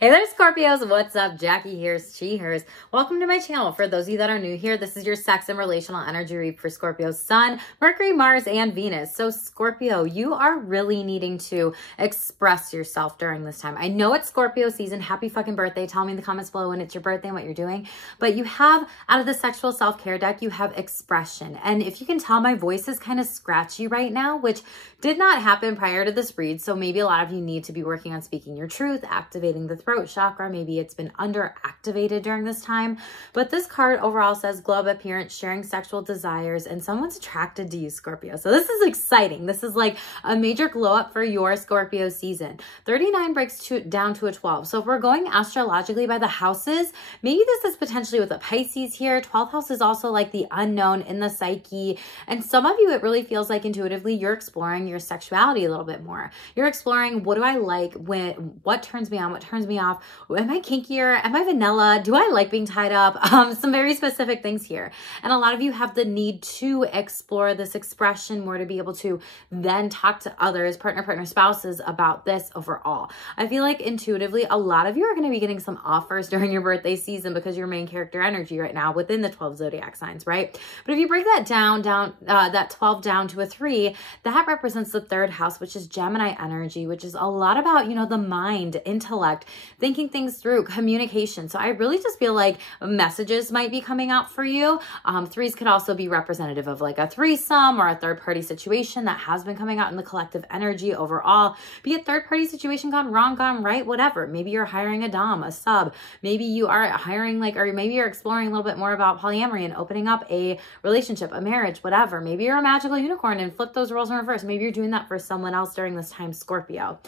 Hey there, Scorpios. What's up? Jackie here, she, hers. Welcome to my channel. For those of you that are new here, this is your sex and relational energy read for Scorpio Sun, Mercury, Mars, and Venus. So Scorpio, you are really needing to express yourself during this time. I know it's Scorpio season. Happy fucking birthday. Tell me in the comments below when it's your birthday and what you're doing. But you have, out of the sexual self-care deck, you have expression. And if you can tell, my voice is kind of scratchy right now, which did not happen prior to this read. So maybe a lot of you need to be working on speaking your truth, activating the throat chakra. Maybe it's been underactivated during this time. But this card overall says glow up appearance, sharing sexual desires, and someone's attracted to you, Scorpio. So this is exciting. This is like a major glow up for your Scorpio season. 39 breaks down to a 12. So if we're going astrologically by the houses, maybe this is potentially with a Pisces here. 12th house is also like the unknown in the psyche. And some of you, it really feels like intuitively you're exploring your sexuality a little bit more. You're exploring, what do I like, what turns me on, what turns me off? Am I kinkier? Am I vanilla? Do I like being tied up? Some very specific things here. And a lot of you have the need to explore this expression more to be able to then talk to others, partner, spouses about this overall. I feel like intuitively, a lot of you are going to be getting some offers during your birthday season because your main character energy right now within the 12 zodiac signs, right? But if you break that down, that 12 down to a 3, that represents the 3rd house, which is Gemini energy, which is a lot about, you know, the mind, intellect, thinking things through, communication. So I really just feel like messages might be coming out for you. 3s could also be representative of like a threesome or a third-party situation that has been coming out in the collective energy overall. Be a third-party situation gone wrong, gone right, whatever. Maybe you're hiring a dom, a sub. Maybe you are hiring or maybe you're exploring a little bit more about polyamory and opening up a relationship, a marriage, whatever. Maybe you're a magical unicorn and flip those roles in reverse. Maybe you're doing that for someone else during this time, Scorpio.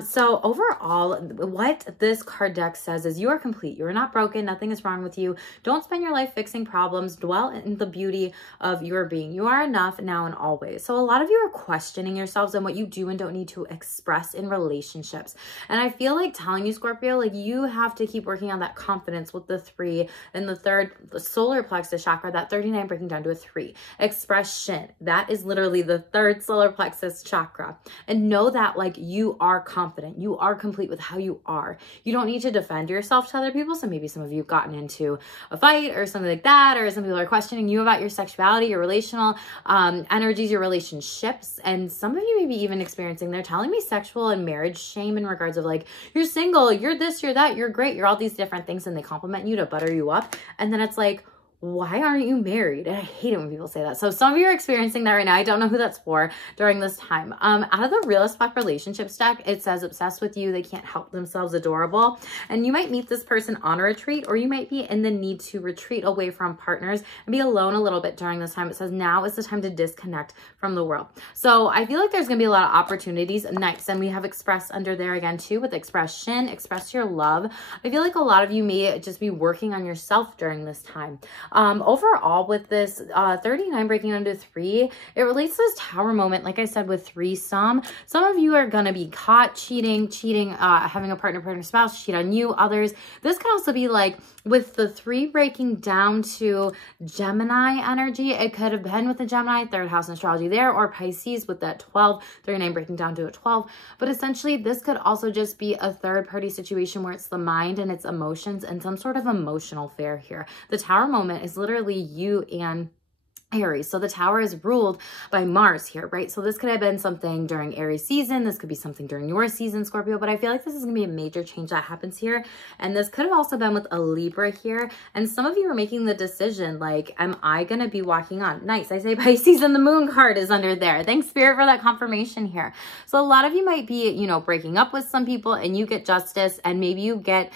So overall, what this card deck says is you are complete. You are not broken. Nothing is wrong with you. Don't spend your life fixing problems. Dwell in the beauty of your being. You are enough now and always. So a lot of you are questioning yourselves and what you do and don't need to express in relationships. And I feel like telling you, Scorpio, like you have to keep working on that confidence with the 3 and the 3rd, the solar plexus chakra, that 39 breaking down to a 3. Expression. That is literally the 3rd solar plexus chakra. And know that like you are confident. You are complete with how you are. You don't need to defend yourself to other people. So maybe some of you have gotten into a fight or something like that, or some people are questioning you about your sexuality, your relational energies, your relationships. And some of you may be even experiencing, they're telling me sexual and marriage shame in regards of like, you're single, you're this, you're that, you're great, you're all these different things, and they compliment you to butter you up. And then it's like, why aren't you married? And I hate it when people say that. So some of you are experiencing that right now. I don't know who that's for during this time. Out of the Real as Fuck relationships deck, it says obsessed with you. They can't help themselves, adorable. And you might meet this person on a retreat, or you might be in the need to retreat away from partners and be alone a little bit during this time. It says now is the time to disconnect from the world. So I feel like there's going to be a lot of opportunities. Nice. And we have express under there again too with expression, express your love. I feel like a lot of you may just be working on yourself during this time. Overall with this 39 breaking down to 3, it relates to this tower moment. Like I said, with threesome, some of you are going to be caught cheating, having a partner, spouse cheat on you, others. This could also be like with the 3 breaking down to Gemini energy. It could have been with the Gemini 3rd house in astrology there, or Pisces with that 12, 39 breaking down to a 12. But essentially this could also just be a third-party situation where it's the mind and its emotions and some sort of emotional affair here. The tower moment is literally you and Aries. So the tower is ruled by Mars here, right? So this could have been something during Aries season. This could be something during your season, Scorpio, but I feel like this is going to be a major change that happens here. And this could have also been with a Libra here. And some of you are making the decision, like, am I going to be walking on? Nice. I say Pisces and the moon card is under there. Thanks, Spirit, for that confirmation here. So a lot of you might be, you know, breaking up with some people and you get justice, and maybe you get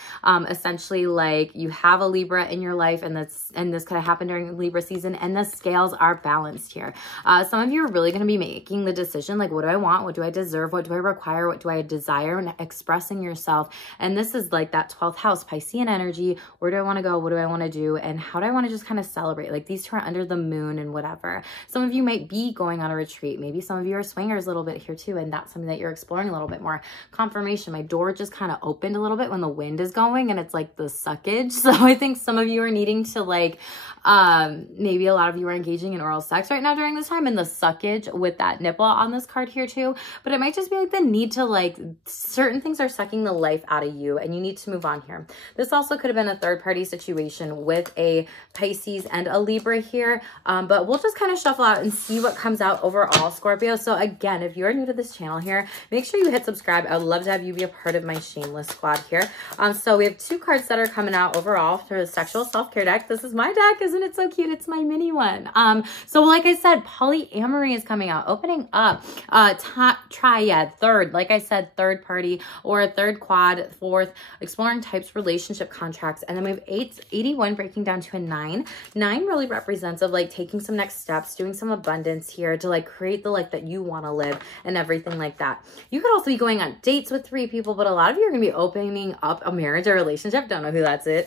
essentially like you have a Libra in your life, and this could have happened during Libra season, and the scales are balanced here. Some of you are really going to be making the decision, like, what do I want? What do I deserve? What do I require? What do I desire? And expressing yourself. And this is like that 12th house, Piscean energy. Where do I want to go? What do I want to do? And how do I want to just kind of celebrate? Like these 2 are under the moon and whatever. Some of you might be going on a retreat. Maybe some of you are swingers a little bit here too. And that's something that you're exploring a little bit more. Confirmation. My door just kind of opened a little bit when the wind is going, and it's like the suckage. So I think some of you are needing to like, maybe a lot of you are engaged engaging in oral sex right now during this time, and the suckage with that nipple on this card here too. But it might just be like the need to like, certain things are sucking the life out of you and you need to move on here. This also could have been a third party situation with a Pisces and a Libra here. But we'll just kind of shuffle out and see what comes out overall, Scorpio. So again, if you're new to this channel here, make sure you hit subscribe. I would love to have you be a part of my Shameless squad here. So we have 2 cards that are coming out overall for the sexual self-care deck. This is my deck. Isn't it so cute? It's my mini one. So like I said, polyamory is coming out, opening up triad, third, like I said, third party or a third quad, fourth, exploring types, relationship contracts. And then we have 81 breaking down to a 9. 9 really represents of like taking some next steps, doing some abundance here to like create the life that you want to live and everything like that. You could also be going on dates with 3 people, but a lot of you are going to be opening up a marriage or relationship. Don't know who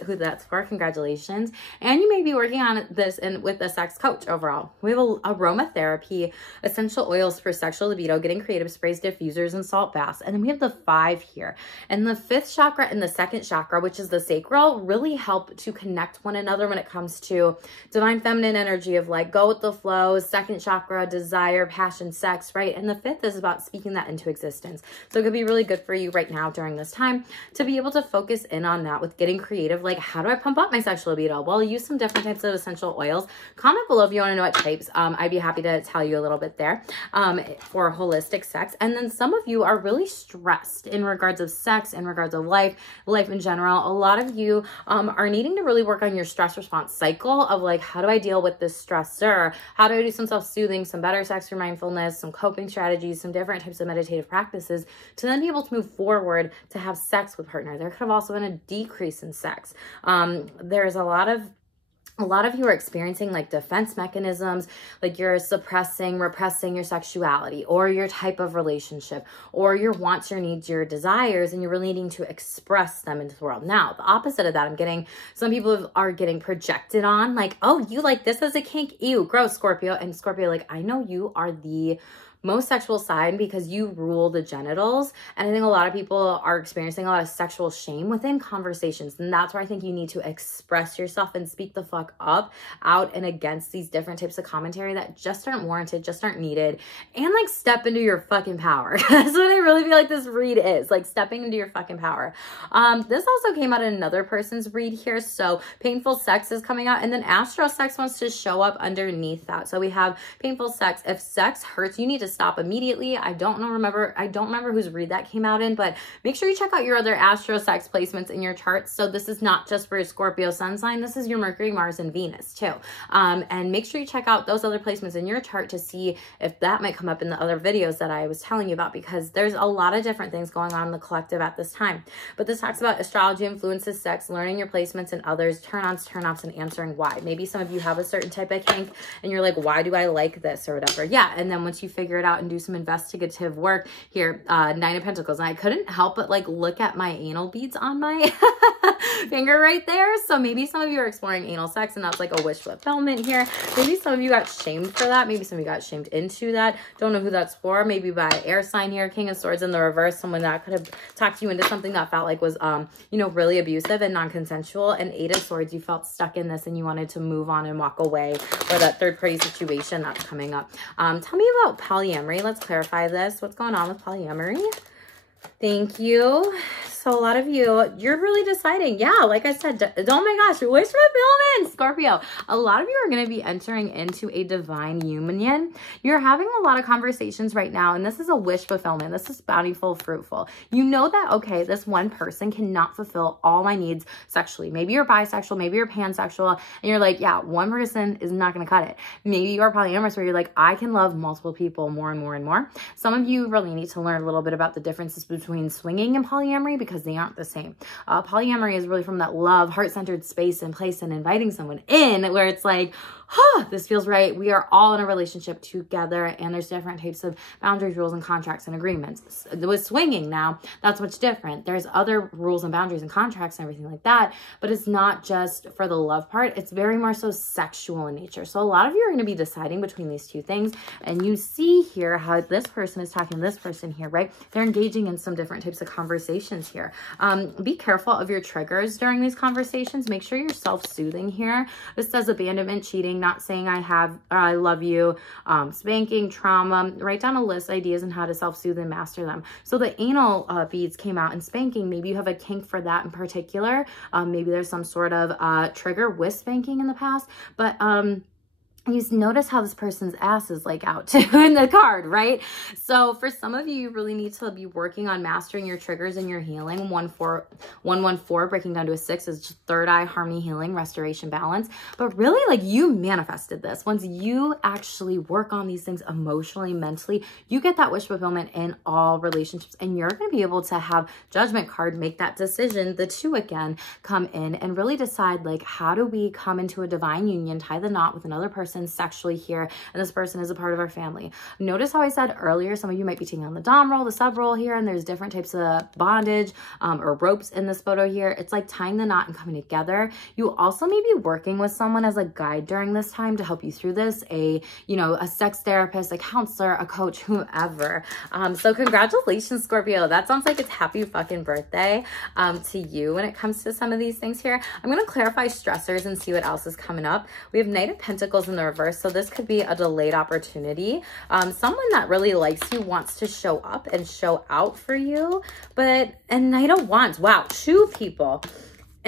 who that's for. Congratulations. And you may be working on this and with a sex coach overall. We have aromatherapy, essential oils for sexual libido, getting creative, sprays, diffusers, and salt baths. And then we have the 5 here. And the 5th chakra and the 2nd chakra, which is the sacral, really help to connect one another when it comes to divine feminine energy of like go with the flow, 2nd chakra, desire, passion, sex, right? And the 5th is about speaking that into existence. So it could be really good for you right now during this time to be able to focus in on that with getting creative. Like, how do I pump up my sexual libido? Well, use some different types of essential oils. Comment below if you want to know what types. I'd be happy to tell you a little bit there for holistic sex. And then some of you are really stressed in regards of sex, in regards of life in general. A lot of you are needing to really work on your stress response cycle of like, how do I deal with this stressor? How do I do some self-soothing, some better sex through mindfulness, some coping strategies, some different types of meditative practices to then be able to move forward to have sex with partner. There could have also been a decrease in sex. There's a lot of you are experiencing like defense mechanisms, like you're suppressing, repressing your sexuality or your type of relationship or your wants, your needs, your desires, and you're really needing to express them into the world. Now, the opposite of that, I'm getting some people are getting projected on like, oh, you like this as a kink? Ew, gross, Scorpio. And Scorpio, like, I know you are the most sexual side because you rule the genitals. And I think a lot of people are experiencing a lot of sexual shame within conversations. And that's where I think you need to express yourself and speak the fuck up out and against these different types of commentary that just aren't warranted, just aren't needed. And like step into your fucking power. That's what I really feel like this read is, like stepping into your fucking power. This also came out in another person's read here. So painful sex is coming out, and then astral sex wants to show up underneath that. So we have painful sex. If sex hurts, you need to stop immediately. I don't remember whose read that came out in, but make sure you check out your other astro sex placements in your charts. So this is not just for your Scorpio sun sign. This is your Mercury, Mars, and Venus too. And make sure you check out those other placements in your chart to see if that might come up in the other videos that I was telling you about, because there's a lot of different things going on in the collective at this time. But this talks about astrology influences sex, learning your placements in others, turn-ons, turn-offs, and answering why. Maybe some of you have a certain type of kink and you're like, why do I like this or whatever? Yeah. And then once you figure it out and do some investigative work here, 9 of Pentacles. And I couldn't help but like look at my anal beads on my finger right there. So maybe some of you are exploring anal sex and that's like a wish fulfillment here. Maybe some of you got shamed for that. Maybe some of you got shamed into that. Don't know who that's for. Maybe by air sign here, King of Swords in the reverse. Someone that could have talked you into something that felt like was, you know, really abusive and non-consensual. And 8 of Swords, you felt stuck in this and you wanted to move on and walk away, or that third party situation that's coming up. Tell me about polyamory. Let's clarify this. What's going on with polyamory? Thank you. So a lot of you, you're really deciding. Yeah, like I said, oh my gosh, wish fulfillment, Scorpio. A lot of you are going to be entering into a divine union. You're having a lot of conversations right now, and this is a wish fulfillment. This is bountiful, fruitful. You know that, okay, this one person cannot fulfill all my needs sexually. Maybe you're bisexual, maybe you're pansexual, and you're like, yeah, one person is not going to cut it. Maybe you're polyamorous where you're like, I can love multiple people more and more and more. Some of you really need to learn a little bit about the differences between swinging and polyamory, because they aren't the same. Polyamory is really from that love, heart-centered space and place and inviting someone in where it's like, oh, this feels right. We are all in a relationship together, and there's different types of boundaries, rules, and contracts and agreements. With swinging now, that's what's different. There's other rules and boundaries and contracts and everything like that, but it's not just for the love part. It's very more so sexual in nature. So a lot of you are going to be deciding between these two things, and you see here how this person is talking to this person here, right? They're engaging in some different types of conversations here. Be careful of your triggers during these conversations. Make sure you're self-soothing here. This says abandonment, cheating, saying, not saying I have, or I love you, spanking, trauma. Write down a list, ideas, and how to self-soothe and master them. So the anal beads came out, and spanking, maybe you have a kink for that in particular. Maybe there's some sort of trigger with spanking in the past, but you notice how this person's ass is like out too in the card, right? So for some of you, you really need to be working on mastering your triggers and your healing. 114 breaking down to a 6 is just third eye, harmony, healing, restoration, balance. But really, like, you manifested this. Once you actually work on these things emotionally, mentally, you get that wish fulfillment in all relationships, and you're going to be able to have judgment card, make that decision, the 2 again, come in and really decide, like, how do we come into a divine union, tie the knot with another person sexually here, and this person is a part of our family. Notice how I said earlier, some of you might be taking on the dom role, the sub role here, and there's different types of bondage or ropes in this photo here. It's like tying the knot and coming together. You also may be working with someone as a guide during this time to help you through this, a sex therapist, a counselor, a coach, whoever. So congratulations, Scorpio. That sounds like it's happy fucking birthday to you when it comes to some of these things here. I'm going to clarify stressors and see what else is coming up. We have Knight of Pentacles in the reverse, so this could be a delayed opportunity. Someone that really likes you wants to show up and show out for you, and Knight of Wands, wow, 2 people.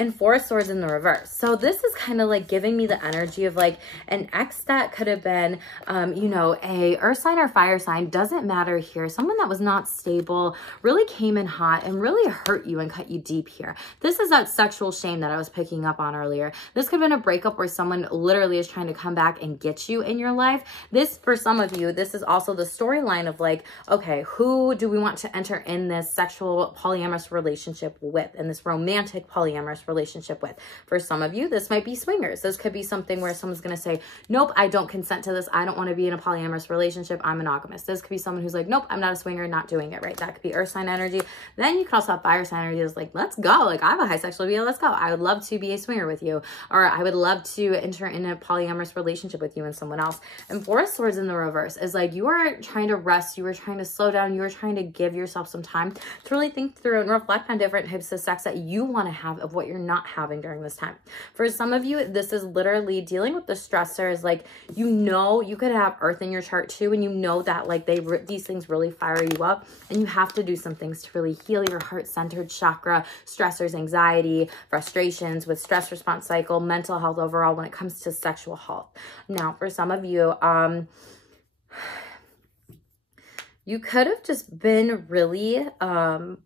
And 4 of Swords in the reverse. So this is kind of like giving me the energy of like an ex that could have been, a earth sign or fire sign, doesn't matter here. Someone that was not stable, really came in hot and really hurt you and cut you deep here. This is that sexual shame that I was picking up on earlier. This could have been a breakup where someone literally is trying to come back and get you in your life. This, for some of you, this is also the storyline of like, okay, who do we want to enter in this sexual polyamorous relationship with, and this romantic polyamorous relationship with? For some of you, this might be swingers. This could be something where someone's going to say, nope, I don't consent to this. I don't want to be in a polyamorous relationship. I'm monogamous. This could be someone who's like, nope, I'm not a swinger, not doing it, right? That could be earth sign energy. Then you could also have fire sign energy. It's like, let's go. Like, I have a high sexual libido. Let's go. I would love to be a swinger with you, or I would love to enter in a polyamorous relationship with you and someone else. And 4 of Swords in the reverse is like, you are trying to rest. You are trying to slow down. You are trying to give yourself some time to really think through and reflect on different types of sex that you want to have, of what you're not having during this time. For some of you, this is literally dealing with the stressors. Like, you could have earth in your chart too, and that like these things really fire you up, and you have to do some things to really heal your heart-centered chakra, stressors, anxiety, frustrations with stress response cycle, mental health overall when it comes to sexual health. Now, for some of you, you could have just been really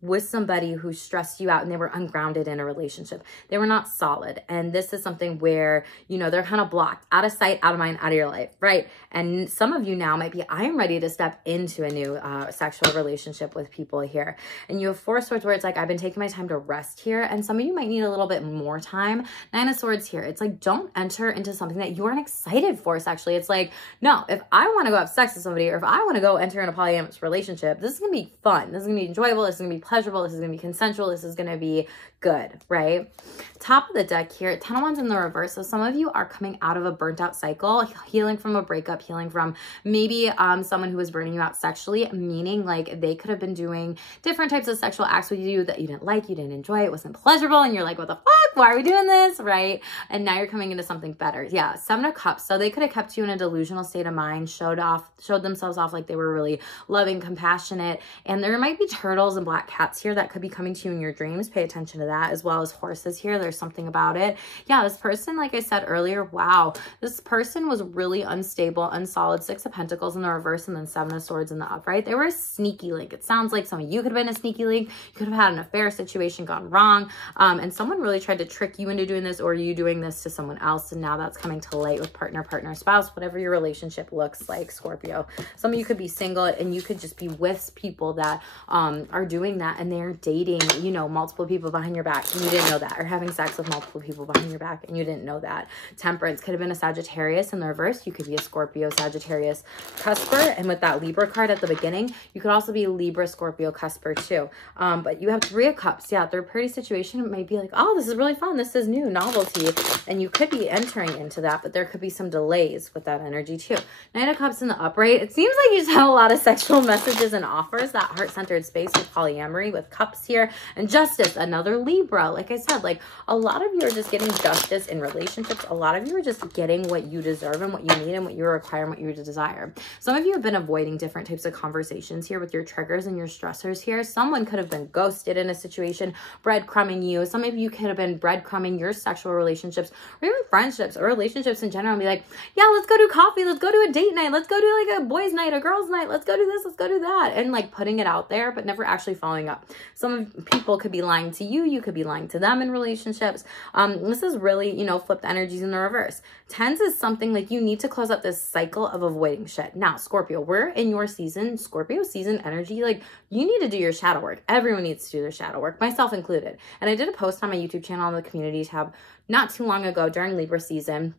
with somebody who stressed you out and they were ungrounded in a relationship. They were not solid. And this is something where, they're kind of blocked, out of sight, out of mind, out of your life, right? And some of you now might be, I'm ready to step into a new sexual relationship with people here. And you have 4 of Swords where it's like, I've been taking my time to rest here. And some of you might need a little bit more time. 9 of Swords here. It's like, don't enter into something that you aren't excited for sexually. It's like, no, if I want to go have sex with somebody, or if I want to go enter in a polyamorous relationship, this is going to be fun. This is going to be enjoyable. This is going to be pleasurable. This is going to be consensual. This is going to be good, right? Top of the deck here, 10 of Wands in the reverse. So some of you are coming out of a burnt out cycle, healing from a breakup, healing from maybe someone who was burning you out sexually, meaning like they could have been doing different types of sexual acts with you that you didn't like, you didn't enjoy, it wasn't pleasurable, and you're like, what the fuck? Why are we doing this, right? And now you're coming into something better. Yeah, 7 of Cups. So they could have kept you in a delusional state of mind, showed themselves off like they were really loving, compassionate, and there might be turtles and black cats here that could be coming to you in your dreams. Pay attention to that, as well as horses here. There's something about it. Yeah, this person, like I said earlier, wow, this person was really unstable, unsolid. 6 of Pentacles in the reverse, and then 7 of Swords in the upright. They were a sneaky link. It sounds like some of you could have been a sneaky link. You could have had an affair situation gone wrong, and someone really tried to trick you into doing this, or you doing this to someone else, and now that's coming to light with partner, spouse, whatever your relationship looks like, Scorpio. Some of you could be single, and you could just be with people that are doing that, and they're dating, multiple people behind your back, and you didn't know that, or having sex with multiple people behind your back, and you didn't know that. Temperance could have been a Sagittarius in the reverse. You could be a Scorpio, Sagittarius, Cusper, and with that Libra card at the beginning, you could also be Libra, Scorpio, Cusper too. But you have 3 of Cups. Yeah, third party situation, it might be like, oh, this is really fun. This is new, novelty, and you could be entering into that, but there could be some delays with that energy too. 9 of Cups in the upright. It seems like you just have a lot of sexual special messages and offers, that heart-centered space with polyamory, with cups here, and justice, another Libra. Like I said, like a lot of you are just getting justice in relationships. A lot of you are just getting what you deserve and what you need and what you require and what you desire. Some of you have been avoiding different types of conversations here with your triggers and your stressors here. Someone could have been ghosted in a situation, breadcrumbing you. Some of you could have been breadcrumbing your sexual relationships or even friendships or relationships in general and be like, yeah, let's go do coffee. Let's go do a date night. Let's go do like a boys night, a girls night. Let's go do this. Let's go do that. And like putting it out there, but never actually following up. Some people could be lying to you. You could be lying to them in relationships. This is really, you know, flipped energies in the reverse. Tens is something like you need to close out this cycle of avoiding shit. Now, Scorpio, we're in your season, Scorpio season energy. Like you need to do your shadow work. Everyone needs to do their shadow work, myself included. And I did a post on my YouTube channel on the community tab not too long ago during Libra season.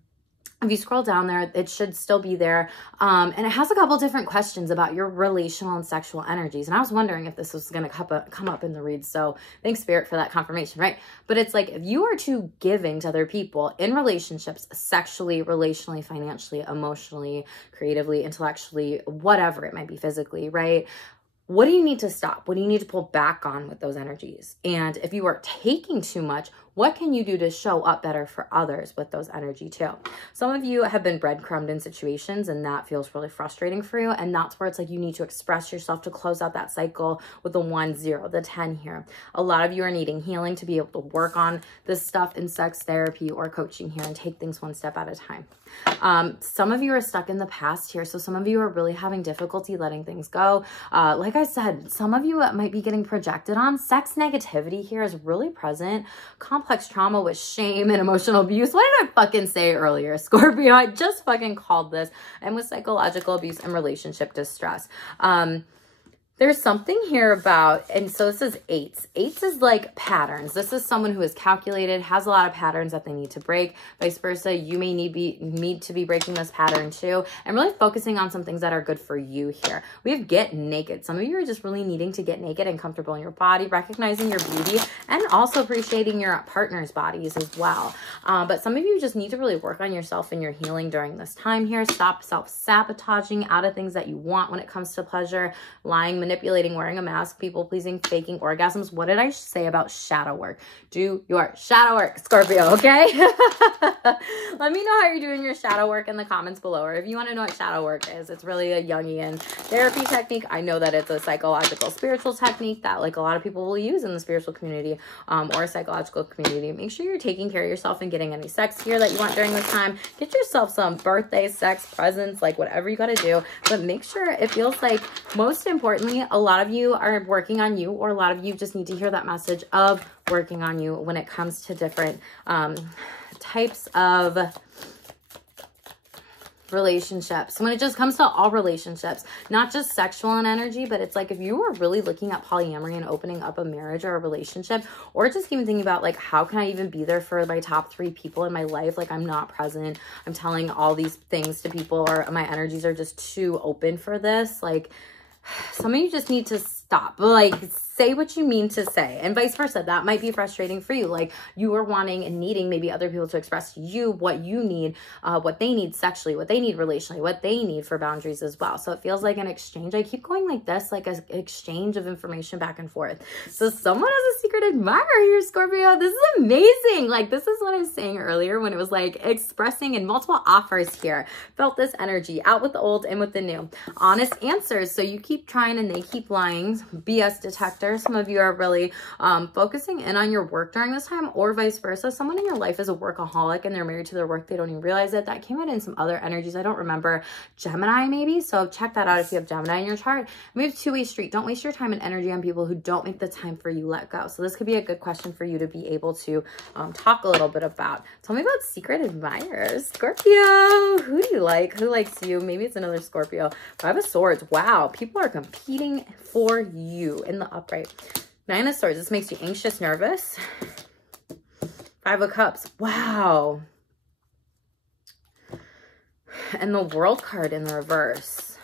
If you scroll down there, it should still be there. And it has a couple different questions about your relational and sexual energies. And I was wondering if this was going to come up in the read. So thanks, Spirit, for that confirmation, right? But it's like, if you are too giving to other people in relationships, sexually, relationally, financially, emotionally, creatively, intellectually, whatever it might be physically, right? What do you need to stop? What do you need to pull back on with those energies? And if you are taking too much, what can you do to show up better for others with those energy too? Some of you have been breadcrumbed in situations and that feels really frustrating for you. And that's where it's like you need to express yourself to close out that cycle with the 1, 0, the 10 here. A lot of you are needing healing to be able to work on this stuff in sex therapy or coaching here and take things one step at a time. Some of you are stuck in the past here. So some of you are really having difficulty letting things go. Like I said, some of you might be getting projected on. Sex negativity here is really present. Complex trauma with shame and emotional abuse. What did I fucking say earlier, Scorpio? I just fucking called this. And with psychological abuse and relationship distress. There's something here about, and so this is 8s. 8s is like patterns. This is someone who is calculated, has a lot of patterns that they need to break. Vice versa, you may need to be breaking this pattern too, and really focusing on some things that are good for you here. We have get naked. Some of you are just really needing to get naked and comfortable in your body, recognizing your beauty, and also appreciating your partner's bodies as well. But some of you just need to really work on yourself and your healing during this time here. Stop self-sabotaging out of things that you want when it comes to pleasure, lying, manipulating, wearing a mask, people pleasing, faking orgasms. What did I say about shadow work? Do your shadow work, Scorpio, okay? Let me know how you're doing your shadow work in the comments below, or if you want to know what shadow work is. It's really a Jungian therapy technique. I know that it's a psychological, spiritual technique that like a lot of people will use in the spiritual community or psychological community. Make sure you're taking care of yourself and getting any sex gear that you want during this time. Get yourself some birthday sex presents, like whatever you got to do, but make sure it feels like, most importantly, a lot of you are working on you, or a lot of you just need to hear that message of working on you when it comes to different types of relationships. When it just comes to all relationships, not just sexual and energy, but it's like if you are really looking at polyamory and opening up a marriage or a relationship, or just even thinking about like, how can I even be there for my top 3 people in my life? Like I'm not present. I'm telling all these things to people, or my energies are just too open for this. Like, some of you just need to stop. Like, say what you mean to say, and vice versa. That might be frustrating for you. Like you are wanting and needing maybe other people to express to you what you need, what they need sexually, what they need relationally, what they need for boundaries as well. So it feels like an exchange. I keep going like this, like an exchange of information back and forth. So someone has a secret admirer here, Scorpio. This is amazing. Like this is what I was saying earlier when it was like expressing in multiple offers here. Felt this energy, out with the old, in with the new. Honest answers. So you keep trying and they keep lying. BS detector. Some of you are really focusing in on your work during this time, or vice versa. Someone in your life is a workaholic and they're married to their work. They don't even realize it. That came out in some other energies. I don't remember. Gemini maybe. So check that out if you have Gemini in your chart. And we have two-way street. Don't waste your time and energy on people who don't make the time for you let go. So this could be a good question for you to be able to talk a little bit about. Tell me about secret admirers. Scorpio. Who do you like? Who likes you? Maybe it's another Scorpio. 5 of Swords. Wow. People are competing for you in the upright. 9 of Swords. This makes you anxious, nervous. 5 of Cups. Wow. And the World card in the reverse.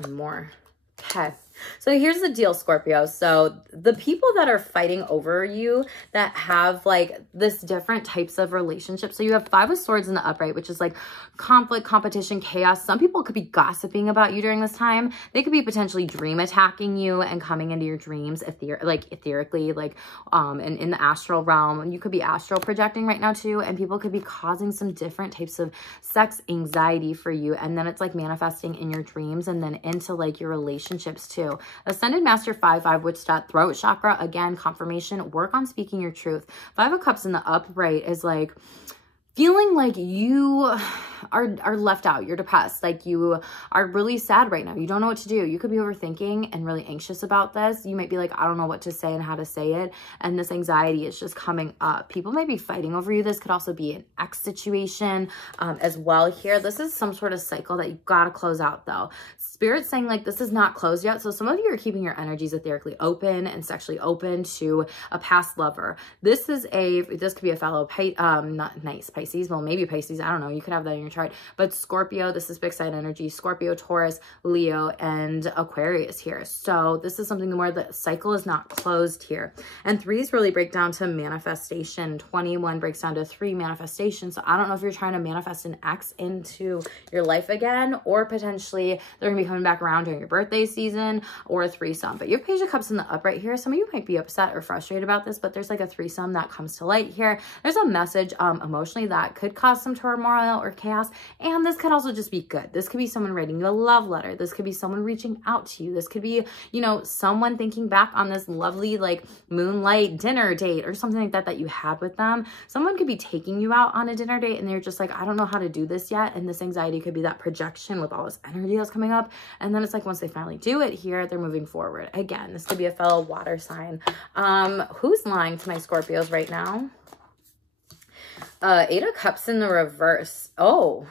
One more. Okay. So here's the deal, Scorpio. So the people that are fighting over you that have like this different types of relationships. So you have 5 of Swords in the upright, which is like conflict, competition, chaos. Some people could be gossiping about you during this time. They could be potentially dream attacking you and coming into your dreams, etherically, like and in the astral realm. You could be astral projecting right now too, and people could be causing some different types of sex anxiety for you, and then it's like manifesting in your dreams and then into like your relationships too. Ascended Master 5-5, which that throat chakra, again, confirmation, work on speaking your truth. 5 of Cups in the upright is like feeling like you are left out. You're depressed. Like you are really sad right now. You don't know what to do. You could be overthinking and really anxious about this. You might be like, I don't know what to say and how to say it. And this anxiety is just coming up. People might be fighting over you. This could also be an ex situation as well here. This is some sort of cycle that you've got to close out though. Spirit's saying like this is not closed yet. So some of you are keeping your energies etherically open and sexually open to a past lover. This could be a fellow Pisces. Well, maybe Pisces. I don't know. You could have that in your chart. But Scorpio, this is big sign energy. Scorpio, Taurus, Leo, and Aquarius here. So this is something where the cycle is not closed here. And 3s really break down to manifestation. 21 breaks down to 3 manifestation. So I don't know if you're trying to manifest an ex into your life again, or potentially they're going to be coming back around during your birthday season, or a threesome. But you have Page of Cups in the upright here. Some of you might be upset or frustrated about this, but there's like a threesome that comes to light here. There's a message emotionally that could cause some turmoil or chaos. And this could also just be good. This could be someone writing you a love letter. This could be someone reaching out to you. This could be, you know, someone thinking back on this lovely like moonlight dinner date or something like that that you had with them. Someone could be taking you out on a dinner date and they're just like, I don't know how to do this yet. And this anxiety could be that projection with all this energy that's coming up. And then it's like, once they finally do it here, they're moving forward. Again, this could be a fellow water sign. Who's lying to my Scorpios right now? 8 of Cups in the reverse. Oh,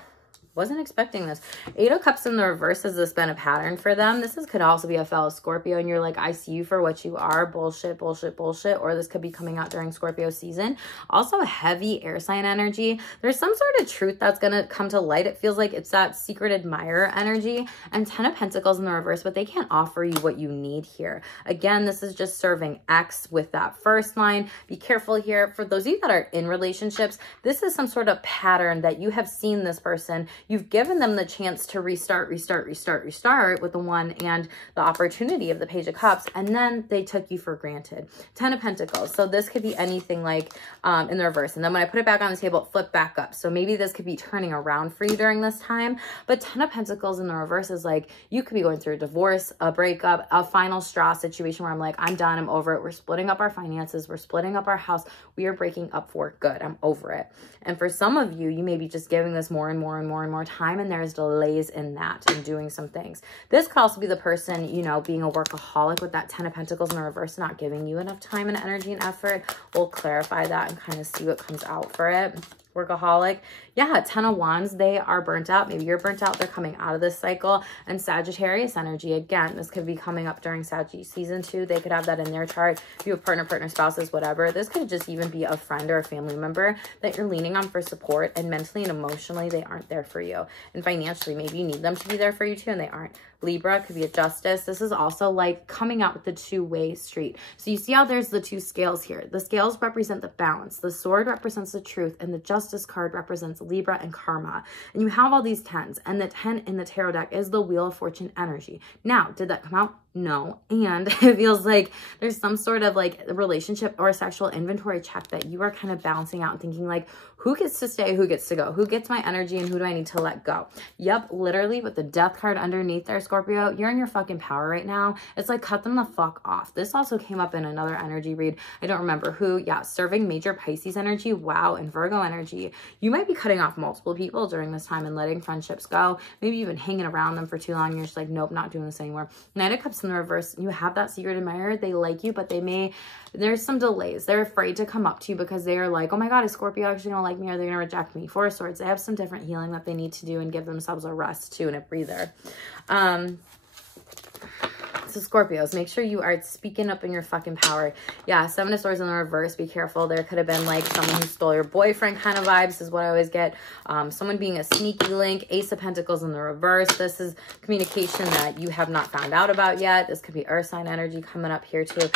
wasn't expecting this. 8 of Cups in the reverse. Has this been a pattern for them? This could also be a fellow Scorpio and you're like, I see you for what you are. Bullshit, bullshit, bullshit. Or this could be coming out during Scorpio season. Also a heavy air sign energy. There's some sort of truth that's going to come to light. It feels like it's that secret admirer energy. And 10 of Pentacles in the reverse, but they can't offer you what you need here. Again, this is just serving X with that first line. Be careful here. For those of you that are in relationships, this is some sort of pattern that you have seen this person. You've given them the chance to restart with the one and the opportunity of the Page of Cups, and then they took you for granted. 10 of Pentacles. So this could be anything like in the reverse. And then when I put it back on the table, it flipped back up. So maybe this could be turning around for you during this time. But 10 of Pentacles in the reverse is like, you could be going through a divorce, a breakup, a final straw situation where I'm like, I'm done, I'm over it. We're splitting up our finances. We're splitting up our house. We are breaking up for good. I'm over it. And for some of you, you may be just giving this more and more and more and more time, and there's delays in that and doing some things. This could also be the person, you know, being a workaholic with that 10 of Pentacles in the reverse, not giving you enough time and energy and effort. We'll clarify that and kind of see what comes out for it. Workaholic. Yeah, 10 of Wands, they are burnt out. Maybe you're burnt out. They're coming out of this cycle. And Sagittarius energy, again, this could be coming up during Sagittarius season 2. They could have that in their chart. If you have partner, spouses, whatever. This could just even be a friend or a family member that you're leaning on for support, and mentally and emotionally, they aren't there for you. And financially, maybe you need them to be there for you too, and they aren't. Libra could be a Justice. This is also like coming out with the two-way street. So you see how there's the 2 scales here. The scales represent the balance. The sword represents the truth, and the Justice card represents Libra and karma. And you have all these 10s, and the 10 in the tarot deck is the Wheel of Fortune energy. Now, did that come out? No. And it feels like there's some sort of like relationship or a sexual inventory check that you are kind of balancing out and thinking like, who gets to stay, who gets to go, who gets my energy, and who do I need to let go? Yep, literally with the Death card underneath there, Scorpio, you're in your fucking power right now. It's like, cut them the fuck off. This also came up in another energy read. I don't remember who. Yeah, serving major Pisces energy. Wow. And Virgo energy. You might be cutting off multiple people during this time and letting friendships go. Maybe you've been hanging around them for too long. You're just like, nope, not doing this anymore. Knight of Cups in the reverse. You have that secret admirer. They like you, but there's some delays. They're afraid to come up to you because they are like, oh my God, is Scorpio actually gonna like me, or they're gonna reject me? 4 of Swords. They have some different healing that they need to do and give themselves a rest too and a breather. So Scorpios, make sure you are speaking up in your fucking power. Yeah, Seven of Swords in the reverse. Be careful. There could have been like someone who stole your boyfriend kind of vibes is what I always get. Someone being a sneaky link. Ace of Pentacles in the reverse. This is communication that you have not found out about yet. This could be earth sign energy coming up here too.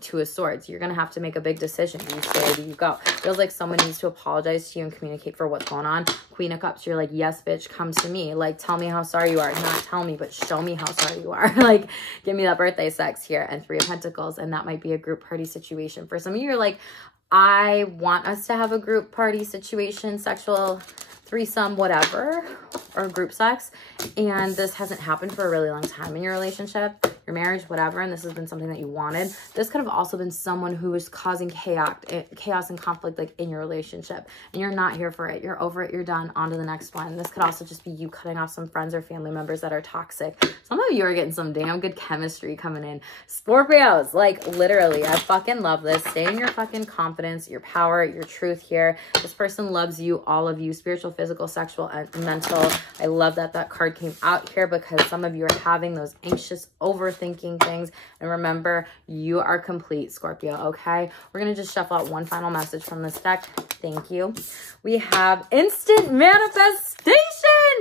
Two of Swords. You're going to have to make a big decision. Do you stay or do you go? Feels like someone needs to apologize to you and communicate for what's going on. Queen of Cups, you're like, yes, bitch, come to me. Like, tell me how sorry you are. Not tell me, but show me how sorry you are. Like, give me that birthday sex here. And Three of Pentacles. And that might be a group party situation. For some of you, you're like, I want us to have a group party situation, sexual threesome, whatever, or group sex. And this hasn't happened for a really long time in your relationship, your marriage, whatever. And this has been something that you wanted. This could have also been someone who is causing chaos and conflict like in your relationship. And you're not here for it. You're over it. You're done. On to the next one. This could also just be you cutting off some friends or family members that are toxic. Some of you are getting some damn good chemistry coming in. Scorpios, like literally, I fucking love this. Stay in your fucking confidence, your power, your truth here. This person loves you, all of you, spiritual, physical, sexual, and mental. I love that that card came out here because some of you are having those anxious, overthinking things. And remember, you are complete, Scorpio, okay? We're going to just shuffle out one final message from this deck. Thank you. We have instant manifestation,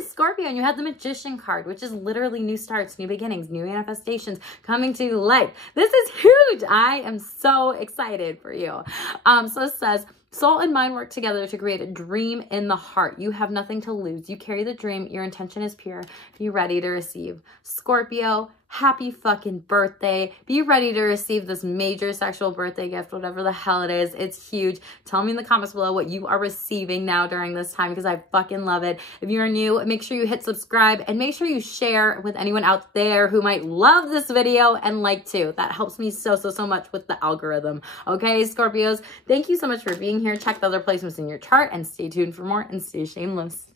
Scorpio, and you had the Magician card, which is literally new starts, new beginnings, new manifestations coming to life. This is huge. I am so excited for you. So it says, soul and mind work together to create a dream in the heart. You have nothing to lose. You carry the dream. Your intention is pure. Be ready to receive. Scorpio, happy fucking birthday. Be ready to receive this major sexual birthday gift, whatever the hell it is. It's huge. Tell me in the comments below what you are receiving now during this time because I fucking love it. If you're new, make sure you hit subscribe and make sure you share with anyone out there who might love this video and like too. That helps me so much with the algorithm. Okay, Scorpios, thank you so much for being here. Check the other placements in your chart and stay tuned for more and stay shameless.